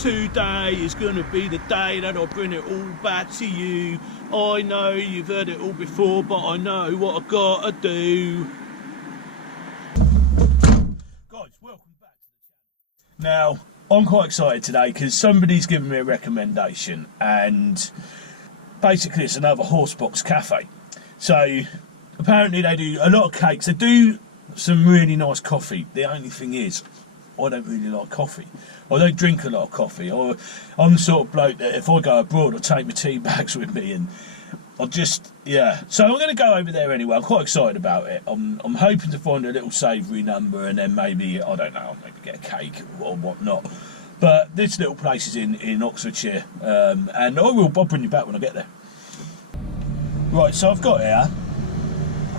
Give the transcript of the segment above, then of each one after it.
today is going to be the day that I bring it all back to you. I know you've heard it all before, but I know what I gotta do. Guys, welcome back to the channel. Now, I'm quite excited today because somebody's given me a recommendation, and basically it's another Horsebox cafe. So apparently they do a lot of cakes, they do some really nice coffee. The only thing is, I don't really like coffee. I don't drink a lot of coffee. I'm the sort of bloke that if I go abroad, I take my tea bags with me, and I'll just, yeah. So I'm going to go over there anyway. I'm quite excited about it. I'm hoping to find a little savoury number, and then maybe, I don't know, maybe get a cake or whatnot. But this little place is in Oxfordshire, and I'll bring you back when I get there. Right, so I've got here,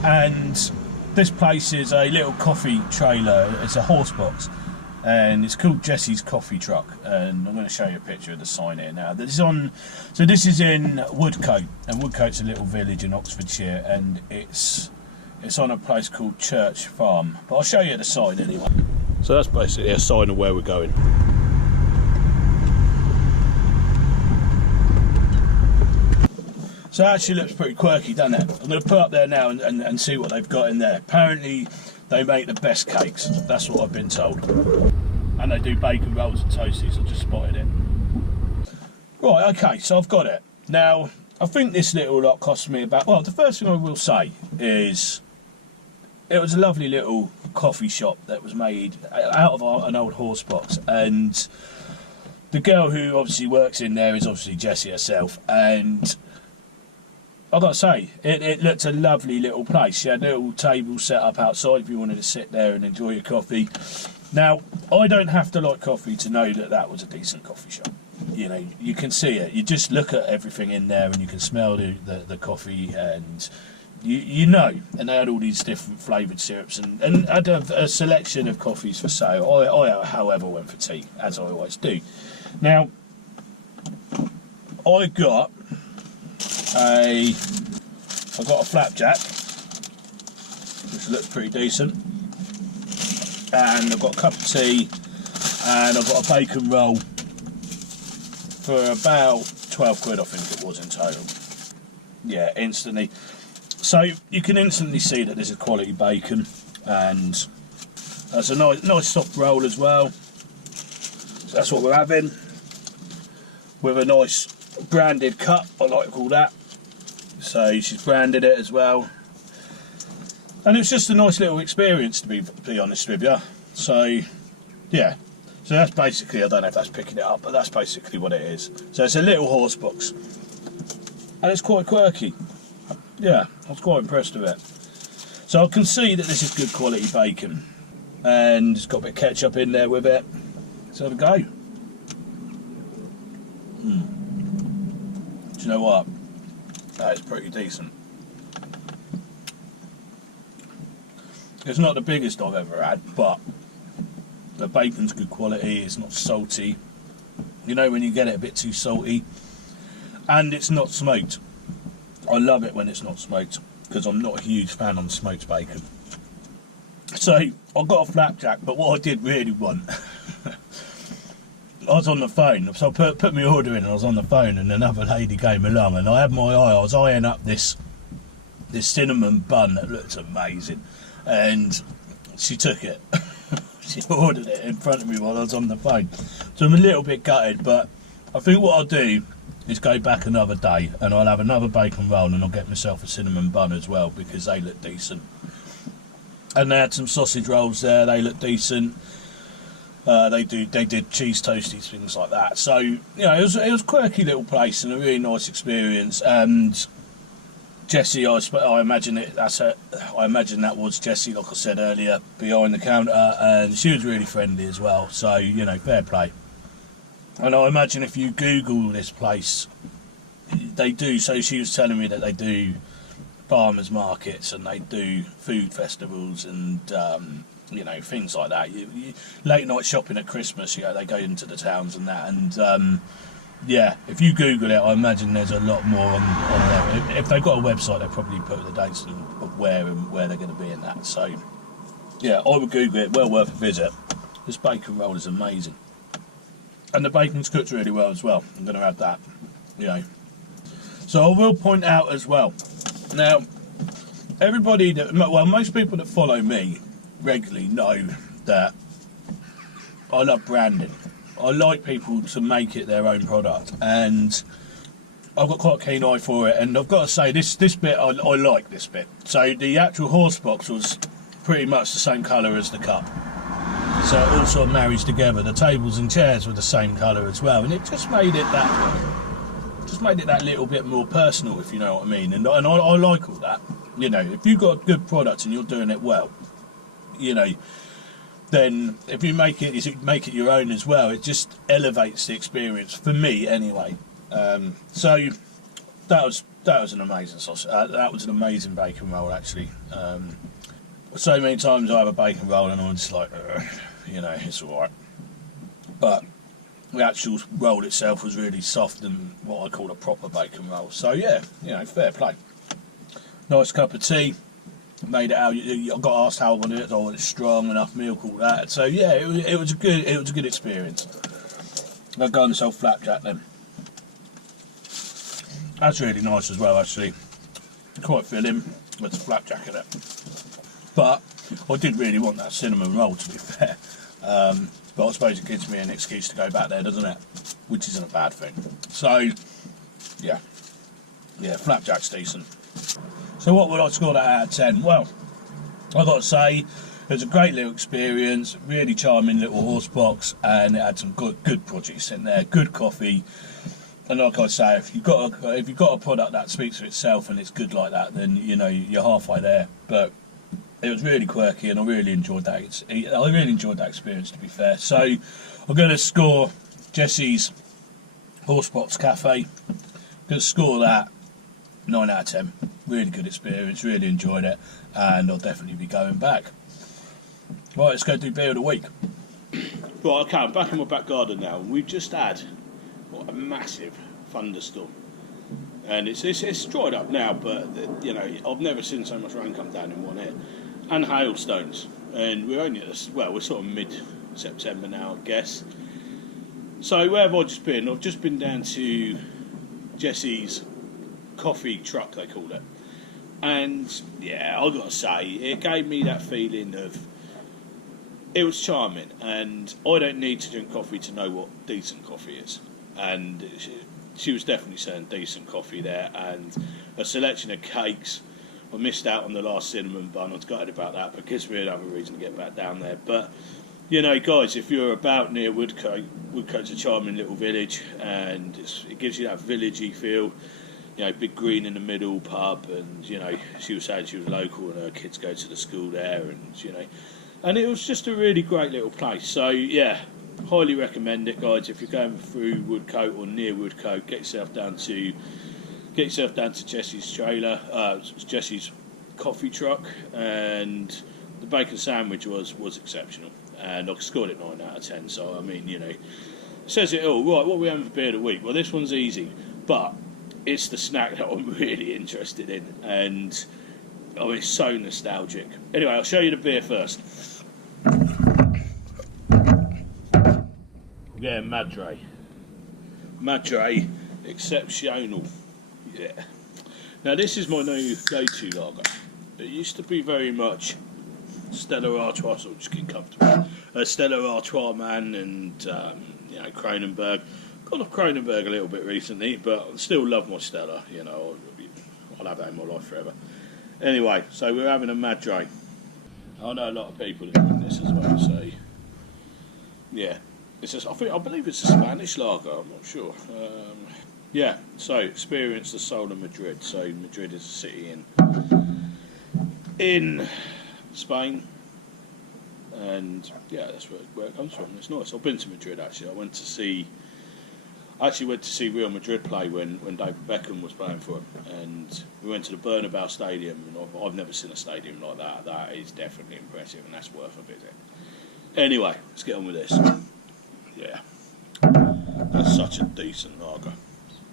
and this place is a little coffee trailer. It's a Horsebox, and it's called Jessie's Coffee Truck, and I'm going to show you a picture of the sign here now. This is in Woodcote, and Woodcote's a little village in Oxfordshire, and it's on a place called Church Farm. But I'll show you the sign anyway. So that's basically a sign of where we're going. So that actually looks pretty quirky, doesn't it? I'm going to put up there now and see what they've got in there. Apparently they make the best cakes, that's what I've been told. And they do bacon rolls and toasties, I just spotted it. Right, okay, so I've got it. Now, I think this little lot cost me about, well, the first thing I will say is it was a lovely little coffee shop that was made out of an old Horsebox, and the girl who obviously works in there is obviously Jessie herself, and I've got to say, it looked a lovely little place. She had a little table set up outside if you wanted to sit there and enjoy your coffee. Now, I don't have to like coffee to know that that was a decent coffee shop. You know, you can see it. You just look at everything in there and you can smell the coffee, and you know. And they had all these different flavoured syrups and had a selection of coffees for sale. I, however, went for tea, as I always do. Now, I got a flapjack, which looks pretty decent, and I've got a cup of tea, and I've got a bacon roll for about 12 quid, I think it was in total. Yeah, instantly. So you can instantly see that this is quality bacon, and that's a nice soft roll as well. So that's what we're having, with a nice branded cup, I like to call that. So she's branded it as well, and it's just a nice little experience, to be honest with you. So yeah, so that's basically, I don't know if that's picking it up, but that's basically what it is. So it's a little Horsebox, and it's quite quirky. Yeah, I was quite impressed with it. So I can see that this is good quality bacon, and it's got a bit of ketchup in there with it. So have a go. Do you know what? That is pretty decent. It's not the biggest I've ever had, but the bacon's good quality, it's not salty. You know when you get it a bit too salty, and it's not smoked. I love it when it's not smoked, because I'm not a huge fan on smoked bacon. So I got a flapjack, but what I did really want, I was on the phone, so I put my order in, and I was on the phone, and another lady came along, and I had my eye, I was eyeing up this cinnamon bun that looked amazing, and she took it. She ordered it in front of me while I was on the phone. So I'm a little bit gutted, but I think what I'll do is go back another day, and I'll have another bacon roll, and I'll get myself a cinnamon bun as well, because they look decent. And they had some sausage rolls there, they look decent. They did cheese toasties, things like that. So you know, it was a quirky little place and a really nice experience. And Jessie, I imagine that was Jessie, like I said earlier, behind the counter, and she was really friendly as well. So you know, fair play. And I imagine if you Google this place, they do. So she was telling me that they do farmers markets and they do food festivals and. You know, things like that. Late night shopping at Christmas, you know, they go into the towns and that, and yeah, if you Google it, I imagine there's a lot more on there. If they've got a website, they'll probably put the dates of where they're going to be in that. So yeah, I would Google it, well worth a visit. This bacon roll is amazing. And the bacon's cooked really well as well. I'm going to add that, you know. So I will point out as well. Now, everybody that, well, most people that follow me regularly know that I love branding. I like people to make it their own product, and I've got quite a keen eye for it. And I've got to say, this bit I like this bit. So the actual horse box was pretty much the same colour as the cup. So it all sort of marries together. The tables and chairs were the same colour as well, and it just made it that little bit more personal, if you know what I mean. And I like all that. You know, if you've got a good product and you're doing it well, you know, then if you make it your own as well, it just elevates the experience for me anyway. So that was an amazing sausage. That was an amazing bacon roll actually. So many times I have a bacon roll and I'm just like, you know, it's alright. But the actual roll itself was really soft and what I call a proper bacon roll. So yeah, you know, fair play. Nice cup of tea. Made it out. I got asked how I wanted it. I wanted it strong, enough milk, all that. So yeah, it was a good experience. I'll go on myself flapjack then. That's really nice as well, actually. Quite filling with the flapjack in it. But I did really want that cinnamon roll, to be fair. But I suppose it gives me an excuse to go back there, doesn't it? Which isn't a bad thing. So yeah, flapjack's decent. So what would I score that out of 10? Well, I've got to say, it was a great little experience, really charming little horse box, and it had some good produce in there, good coffee. And like I say, if you've got a product that speaks for itself and it's good like that, then you know you're halfway there. But it was really quirky, and I really enjoyed that. I really enjoyed that experience, to be fair. So I'm going to score Jessie's Horsebox Cafe. I'm going to score that 9 out of 10. Really good experience, really enjoyed it, and I'll definitely be going back. Right, let's go do beer of the week. Right, okay, I'm back in my back garden now, and we've just had a massive thunderstorm. And it's dried up now, but you know, I've never seen so much rain come down in one hit. And hailstones. And we're only we're sort of mid-September now, I guess. So where have I just been? I've just been down to Jessie's coffee truck, they call it. And yeah, I've got to say, it gave me that feeling of, it was charming, and I don't need to drink coffee to know what decent coffee is. And she was definitely saying decent coffee there, and a selection of cakes. I missed out on the last cinnamon bun. I was gutted about that because we didn't have a reason to get back down there. But you know, guys, if you're about near Woodcote's a charming little village, and it gives you that villagey feel. You know, big green in the middle pub, and you know, she was saying she was local and her kids go to the school there, and you know, and it was just a really great little place. So yeah, highly recommend it, guys. If you're going through Woodcote or near Woodcote, get yourself down to Jessie's trailer, Jessie's coffee truck, and the bacon sandwich was exceptional, and I scored it 9 out of 10. So I mean, you know, it says it all. Right, what are we having for beer of the week? Well, this one's easy, but it's the snack that I'm really interested in, and I mean, it's so nostalgic. Anyway, I'll show you the beer first. Yeah, Madre Exceptional. Yeah. Now this is my new go-to lager. It used to be very much Stella Artois, so just get comfortable. Stella Artois man, and you know, Kronenberg. Gone off Kronenberg a little bit recently, but I still love my Stella. You know, I'll have that in my life forever. Anyway, so we're having a Madre. I know a lot of people who drink this as well. So yeah, I believe it's a Spanish lager. I'm not sure. Yeah, so experience the soul of Madrid. So Madrid is a city in Spain, and yeah, that's where it comes from. It's nice. I've been to Madrid actually. I went to see Real Madrid play when David Beckham was playing for him, and we went to the Bernabeu Stadium, and I've never seen a stadium like that. That is definitely impressive, and that's worth a visit. Anyway, let's get on with this. Yeah, that's such a decent lager.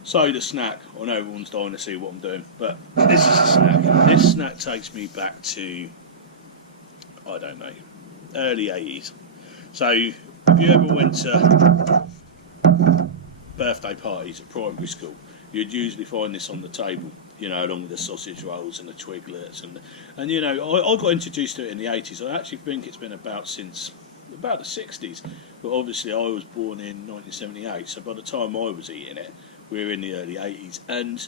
So the snack, I know everyone's dying to see what I'm doing, but this is a snack. This snack takes me back to, I don't know, early 80s. So if you ever went to birthday parties at primary school, you'd usually find this on the table, you know, along with the sausage rolls and the twiglets, and you know, I got introduced to it in the 80s. I actually think it's been about since about the 60s, but obviously I was born in 1978, so by the time I was eating it, we were in the early 80s, and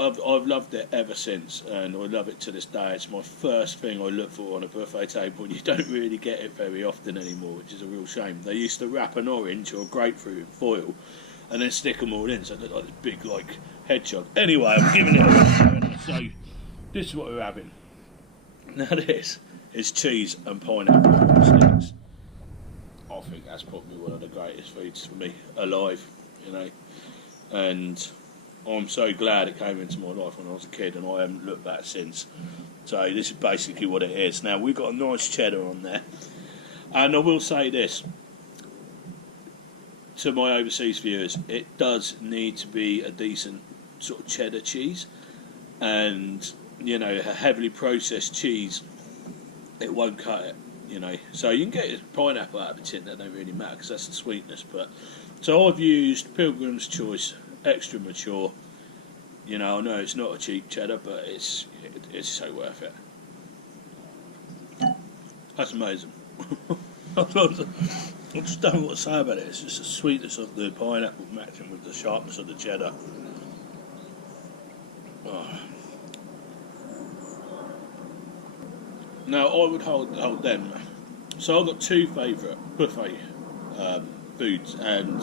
I've loved it ever since, and I love it to this day. It's my first thing I look for on a buffet table, and you don't really get it very often anymore, which is a real shame. They used to wrap an orange or a grapefruit in foil and then stick them all in, so it looked like this big, like, hedgehog. Anyway, I'm giving it a run, so this is what we're having. Now this is cheese and pineapple sticks. I think that's probably one of the greatest foods for me alive, you know, and I'm so glad it came into my life when I was a kid, and I haven't looked back since. So this is basically what it is. Now, we've got a nice cheddar on there, and I will say this to my overseas viewers, it does need to be a decent sort of cheddar cheese, and you know, a heavily processed cheese, it won't cut it, you know. So you can get pineapple out of a tin, that don't really matter because that's the sweetness. But so I've used Pilgrim's Choice extra mature. You know, I know it's not a cheap cheddar, but it's so worth it. That's amazing. I just don't know what to say about it. It's just the sweetness of the pineapple matching with the sharpness of the cheddar. Oh. Now I would hold them. So I've got two favourite buffet foods, and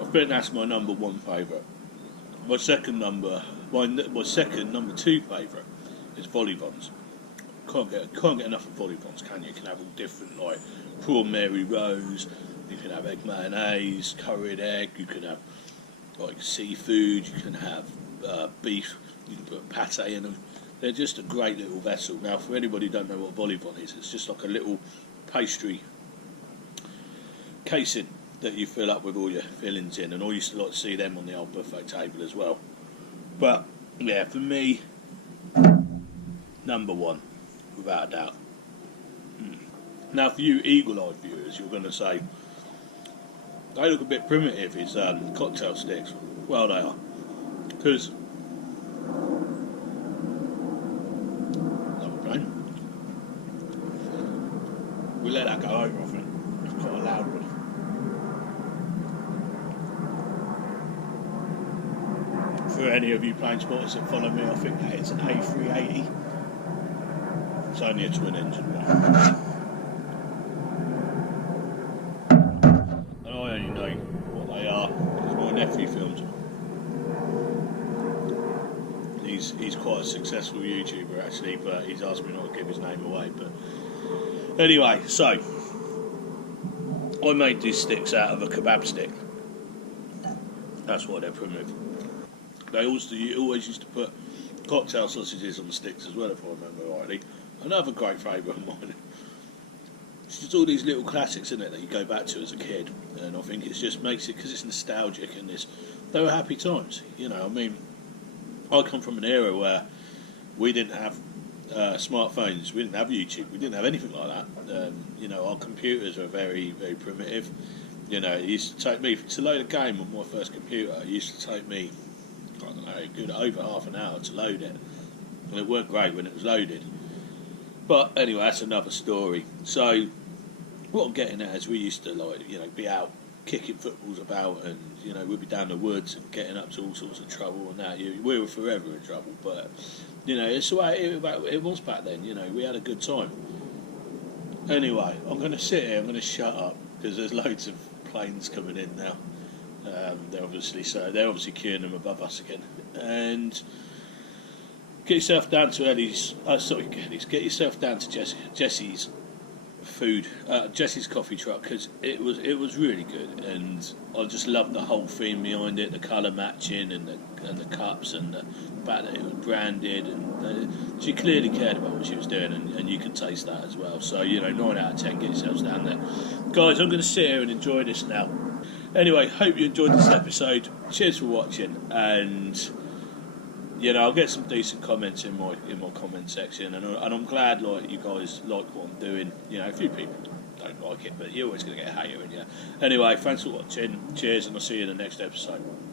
I think that's my number one favourite. My second number two favourite is vol au vents. Can't get enough of vol au vents, can you? You can have all different, like prawn Mary Rose. You can have egg mayonnaise, curried egg. You can have like seafood. You can have beef. You can put pate in them. They're just a great little vessel. Now, for anybody who don't know what vol au vent is, it's just like a little pastry casing that you fill up with all your fillings in, and I used to like to see them on the old buffet table as well. But yeah, for me, number one, without a doubt. Now, for you eagle-eyed viewers, you're going to say they look a bit primitive, his cocktail sticks. Well, they are, because we let that go over, I think. It's quite a loud one. For any of you plane spotters that follow me, I think that it's an A380. It's only a twin engine one. And I only know what they are because my nephew films them. He's quite a successful YouTuber actually, but he's asked me not to give his name away. But anyway, so I made these sticks out of a kebab stick. That's why they're primitive. They always used to put cocktail sausages on the sticks as well, if I remember rightly. Another great favourite of mine. It's just all these little classics, isn't it, that you go back to as a kid, and I think it just makes it, because it's nostalgic, and they were happy times. You know, I mean, I come from an era where we didn't have smartphones, we didn't have YouTube, we didn't have anything like that. You know, our computers were very, very primitive. You know, it used to take me, to load a game on my first computer, it used to take me, I don't know, good over half an hour to load it. And it worked great when it was loaded. But anyway, that's another story. So what I'm getting at is we used to, like, you know, be out kicking footballs about, and you know, we'd be down the woods and getting up to all sorts of trouble and that. We were forever in trouble, but you know, it's the way it was back then. You know, we had a good time. Anyway, I'm going to sit here. I'm going to shut up because there's loads of planes coming in now. They're obviously queuing them above us again. And get yourself down to Get yourself down to Jessie's coffee truck, because it was really good, and I just loved the whole theme behind it, the colour matching and the cups, and the fact that it was branded, and she clearly cared about what she was doing, and you can taste that as well. So, you know, 9 out of 10, get yourselves down there, guys. I'm going to sit here and enjoy this now. Anyway, hope you enjoyed this episode. Cheers for watching, and you know, I'll get some decent comments in my comment section, and I'm glad, like, you guys like what I'm doing. You know, a few people don't like it, but you're always going to get a hater in you. Anyway, thanks for watching. Cheers, and I'll see you in the next episode.